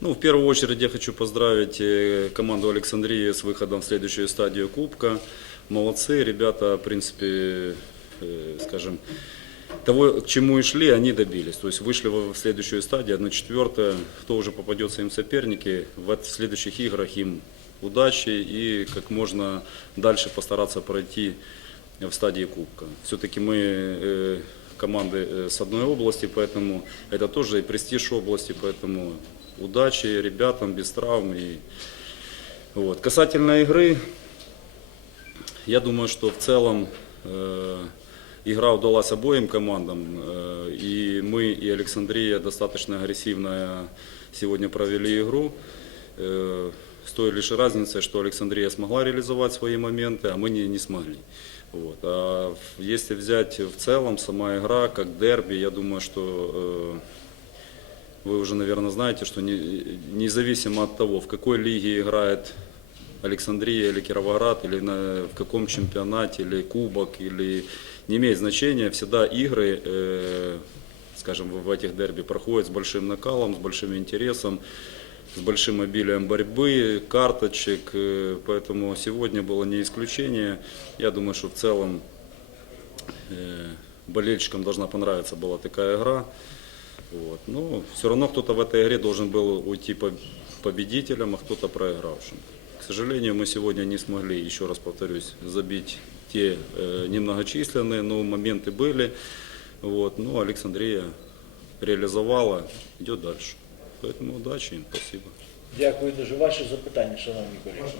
Ну, в первую очередь я хочу поздравить э, команду Александрии с выходом в следующую стадию Кубка. Молодцы, ребята, в принципе, э, скажем, того, к чему и шли, они добились. То есть вышли в следующую стадию, 1-4, кто уже попадется им соперники, в следующих играх им удачи и как можно дальше постараться пройти в стадии Кубка. Все-таки мы э, команды с одной области, поэтому это тоже и престиж области, поэтому удачи ребятам без травм. И, вот. Касательно игры, я думаю, что в целом э, игра удалась обоим командам. э, и мы, и Александрия достаточно агрессивно сегодня провели игру. Э, с той лишь разницей, что Александрия смогла реализовать свои моменты, а мы не, не смогли. Вот. А в- если взять в целом сама игра, как дерби, я думаю, что э, вы уже, наверное, знаете, что не- независимо от того, в какой лиге играет Александрия или Кировоград, или на, в каком чемпионате, или кубок, или не имеет значения, всегда игры, э, скажем, в этих дерби проходят с большим накалом, с большим интересом, с большим обилием борьбы, карточек, э, поэтому сегодня было не исключение. Я думаю, что в целом э, болельщикам должна понравиться была такая игра. Вот. Но все равно кто-то в этой игре должен был уйти по- победителем, а кто-то проигравшим. К сожалению, мы сегодня не смогли, еще раз повторюсь, забить те э, немногочисленные, но моменты были. Вот. Ну, Александрия реализовала, идет дальше. Поэтому удачи им, спасибо. Дякую дуже. Ваші запитання, шановні колеги.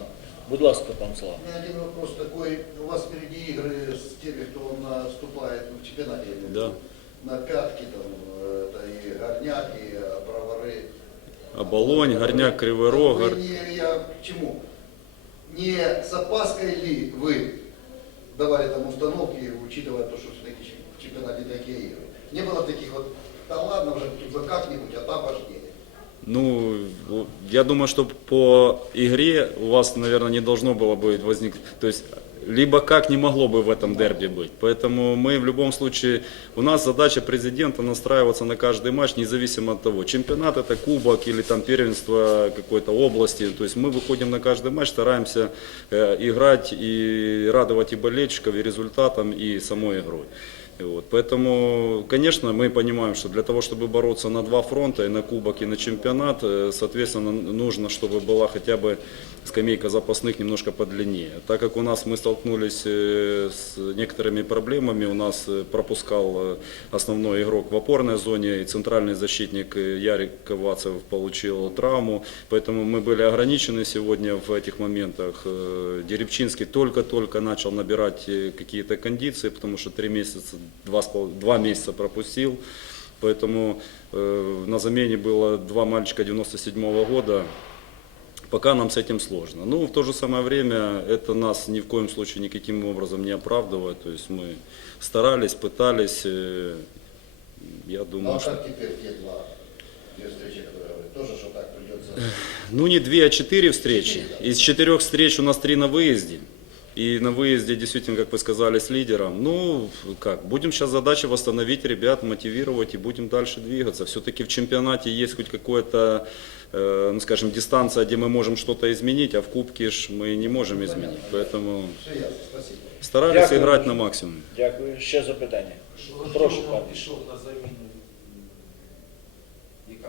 Будь ласка, пан Слава. У меня один вопрос такой. У вас впереди игры с теми, кто наступает ну, в чемпионате. Да. На пятки, там, горняк, и э, бровары. Оболонь, Горняк, Кривой Рог, Гор- не, я к чему? Не с опаской ли вы давали там установки, учитывая то, что все-таки в чемпионате такие игры? Не было таких вот, да ладно уже, типа как-нибудь, а там важнее. Ну, я думаю, что по игре у вас, наверное, не должно было бы возникнуть, то есть либо как не могло бы в этом дерби быть. Поэтому мы в любом случае, у нас задача президента настраиваться на каждый матч, независимо от того, чемпионат это кубок или там первенство какой-то области. То есть мы выходим на каждый матч, стараемся э, играть и радовать и болельщиков, и результатом, и самой игрой. Вот. Поэтому, конечно, мы понимаем, что для того, чтобы бороться на два фронта, и на кубок, и на чемпионат, э, соответственно, нужно, чтобы была хотя бы скамейка запасных немножко подлиннее. Так как у нас мы столкнулись э, с некоторыми проблемами, у нас э, пропускал основной игрок в опорной зоне, и центральный защитник Ярик Ковацев получил травму, поэтому мы были ограничены сегодня в этих моментах. Деревчинский только-только начал набирать какие-то кондиции, потому что три месяца, два, два месяца пропустил. Поэтому э, на замене было два мальчика 97 года. Пока нам с этим сложно. Ну, в то же самое время это нас ни в коем случае никаким образом не оправдывает. То есть мы старались, пытались. э, Я Ну думаю, а что... как теперь те два, две встречи, которые говорят, тоже, что так придется? Ну, не две, а четыре встречи. Из четырех встреч у нас три на выезде. И на выезде, действительно, как вы сказали, с лидером. Ну, как, будем сейчас задача восстановить ребят, мотивировать и будем дальше двигаться. Все-таки в чемпионате есть хоть какое-то, э, ну, скажем, дистанция, где мы можем что-то изменить, а в кубке ж мы не можем изменить. Поэтому старались Дякую. играть на максимум. Дякую. Ще запитання. Прошу, пане. пішов на заміну. Яка?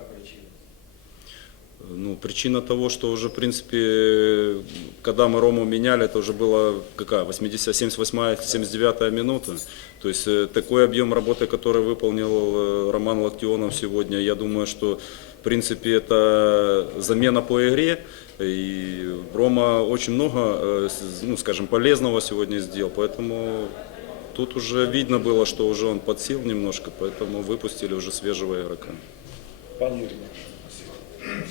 Ну, причина того, что уже, в принципе, когда мы Рому меняли, это уже было какая, 80, 78 79 минута. То есть э, такой объем работы, который выполнил э, Роман Локтионов сегодня, я думаю, что, в принципе, это замена по игре. И Рома очень много, э, ну, скажем, полезного сегодня сделал, поэтому тут уже видно было, что уже он подсел немножко, поэтому выпустили уже свежего игрока. Пан.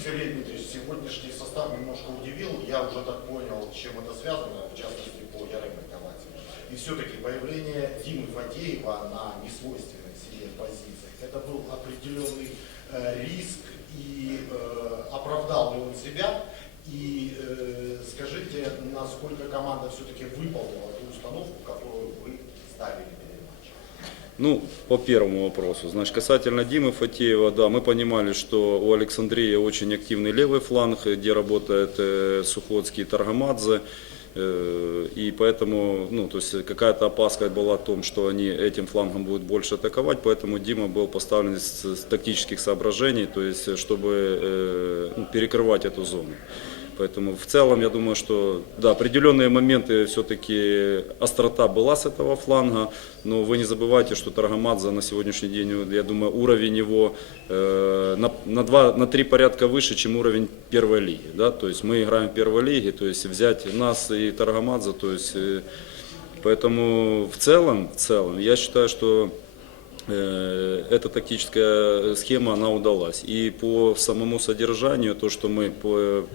Сергей Дмитриевич, сегодняшний состав немножко удивил. Я уже так понял, чем это связано, в частности по Яремой Коваце. И все-таки появление Димы Фадеева на несвойственных себе позициях, это был определенный э, риск и э, оправдал ли он себя? И э, скажите, насколько команда все-таки выполнила ту установку, которую вы ставили? Ну, по первому вопросу. Значит, касательно Димы Фатеева, да, мы понимали, что у Александрии очень активный левый фланг, где работает э, Сухотский и Таргамадзе. Э, И поэтому, ну, то есть какая-то опаска была о том, что они этим флангом будут больше атаковать, поэтому Дима был поставлен с, с тактических соображений, то есть чтобы э, ну, перекрывать эту зону. Поэтому в целом я думаю, что да, определенные моменты все-таки острота была с этого фланга, но вы не забывайте, что Таргамадзе на сегодняшний день, я думаю, уровень его э, на, на, два, на три порядка выше, чем уровень первой лиги. Да? То есть мы играем в первой лиге, то есть взять нас и Таргамадзе, то есть э, поэтому в целом, в целом я считаю, что э, эта тактическая схема, она удалась. И по самому содержанию, то, что мы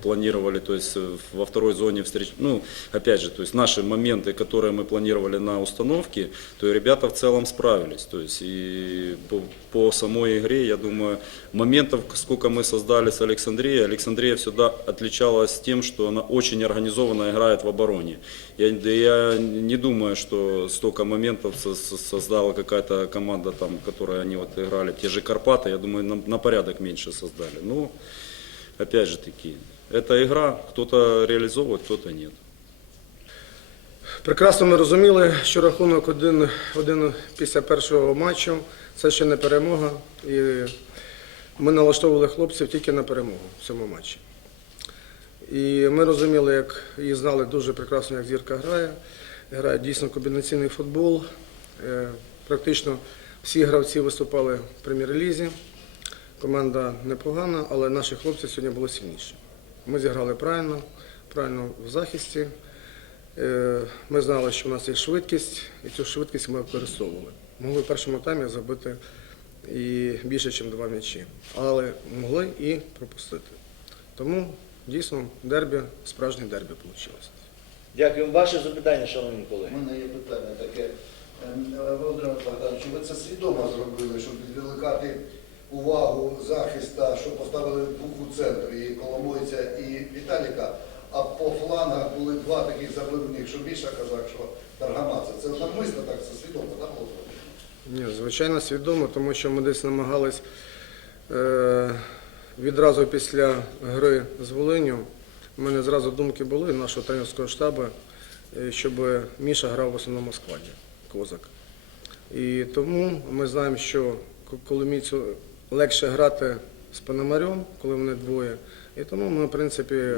планировали, то есть э, во второй зоне встреч, ну, опять же, то есть наши моменты, которые мы планировали на установке, то ребята в целом справились. То есть и по, по самой игре, я думаю, моментов, сколько мы создали с Александрией, Александрия всегда отличалась тем, что она очень организованно играет в обороне. Я, я не думаю, что столько моментов со- со- создала какая-то команда, там, которая они вот играли, те же Карпаты, я думаю, на, на порядок меньше создали. Ну, опять же таки, это игра, кто-то реализовывает, кто-то нет. Прекрасно ми розуміли, що рахунок один, один після першого матчу це ще не перемога. І ми налаштовували хлопців тільки на перемогу в цьому матчі. І ми розуміли, як і знали дуже прекрасно, як зірка грає. Грає дійсно комбінаційний футбол. Е, Практично всі гравці виступали в прем'єр-лізі. Команда непогана, але наші хлопці сьогодні були сильніші. Ми зіграли правильно, правильно в захисті. Е, Ми знали, що в нас є швидкість, і цю швидкість ми використовували. Могли в першому таймі забити і більше, ніж два м'ячі, але могли і пропустити. Тому дійсно дербі, справжнє дербі вийшло. Дякую. Ваше запитання, шановні колеги. У мене є питання таке. Володимир Богданович, ви це свідомо зробили, щоб відволікати увагу захиста, що поставили двох у центрі, і Коломойця, і Віталіка, а по флангах були два таких забивних, що Міша казав, що Таргамадзе. Це навмисно так, це свідомо, так було? Ні, звичайно, свідомо, тому що ми десь намагались е, відразу після гри з Волиню. У мене зразу думки були нашого тренерського штабу, е, щоб Міша грав в основному складі козак. І тому ми знаємо, що к- коли Міцю легше грати з Пономарем, коли вони двоє. І тому ми, в принципі,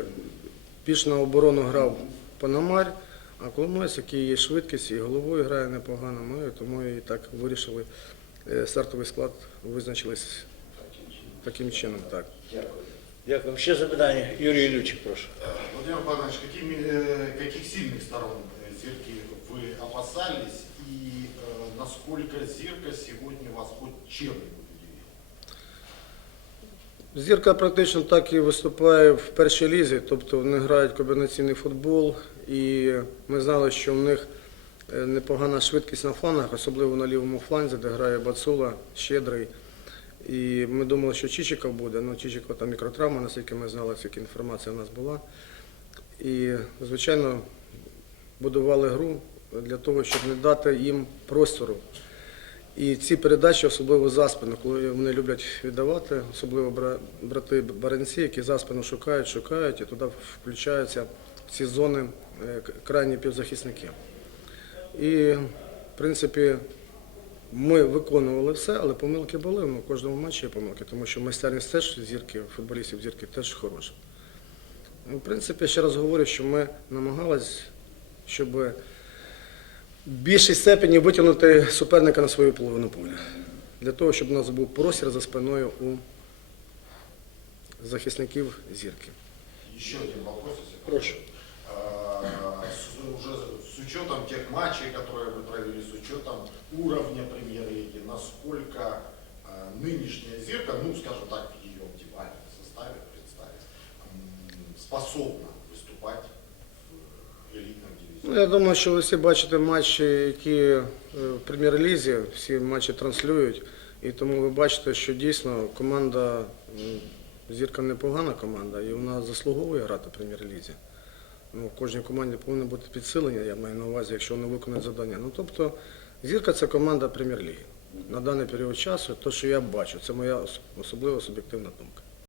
більш на оборону грав Пономарь, а Коломойсь, який є швидкість і головою грає непогано, ми тому і так вирішили е, стартовий склад визначились таким чином. Так. Дякую. Дякую. Ще запитання. Юрій Ілючик, прошу. Владимир Богданович, какими, э, каких сильных сторон э, Зирки вы опасались и э, Насколько Зирка сегодня вас хоть чем-нибудь удивила? Зірка практично так і виступає в першій лізі, тобто вони грають комбінаційний футбол, і ми знали, що в них е, непогана швидкість на флангах, особливо на лівому фланзі, де грає Бацула, Щедрий. І ми думали, що Чичиков буде, але Чичикова там мікротравма, наскільки ми знали, яка інформація у нас була. І, звичайно, будували гру для того, щоб не дати їм простору. І ці передачі, особливо за коли вони люблять віддавати, особливо брати баранці, які за шукають, шукають, і туди включаються ці зони е, крайні півзахисники. І, в принципі, ми виконували все, але помилки були. Ну, в кожному матчі є помилки, тому що майстерність теж зірки, футболістів зірки теж хороша. Ну, В принципі, ще раз говорю, що ми намагались, щоб в більшій степені витягнути суперника на свою половину поля. Для того, щоб у нас був простір за спиною у захисників зірки. Еще один вопрос, если Прошу. А, с- уже с учетом тех матчей, которые вы провели, с учетом уровня премьер-лиги, насколько а, нынешняя Зирка, ну, скажем так, в ее оптимальном составе представить, м, способна выступать я думаю, що ви всі бачите матчі, які е, в прем'єр-лізі, всі матчі транслюють. І тому ви бачите, що дійсно команда, зірка непогана команда, і вона заслуговує грати в прем'єр-лізі. Ну, в кожній команді повинно бути підсилення, я маю на увазі, якщо вони виконують завдання. Ну, тобто, зірка це команда прем'єр-ліги. на даний період часу, то, що я бачу, це моя особлива суб'єктивна думка.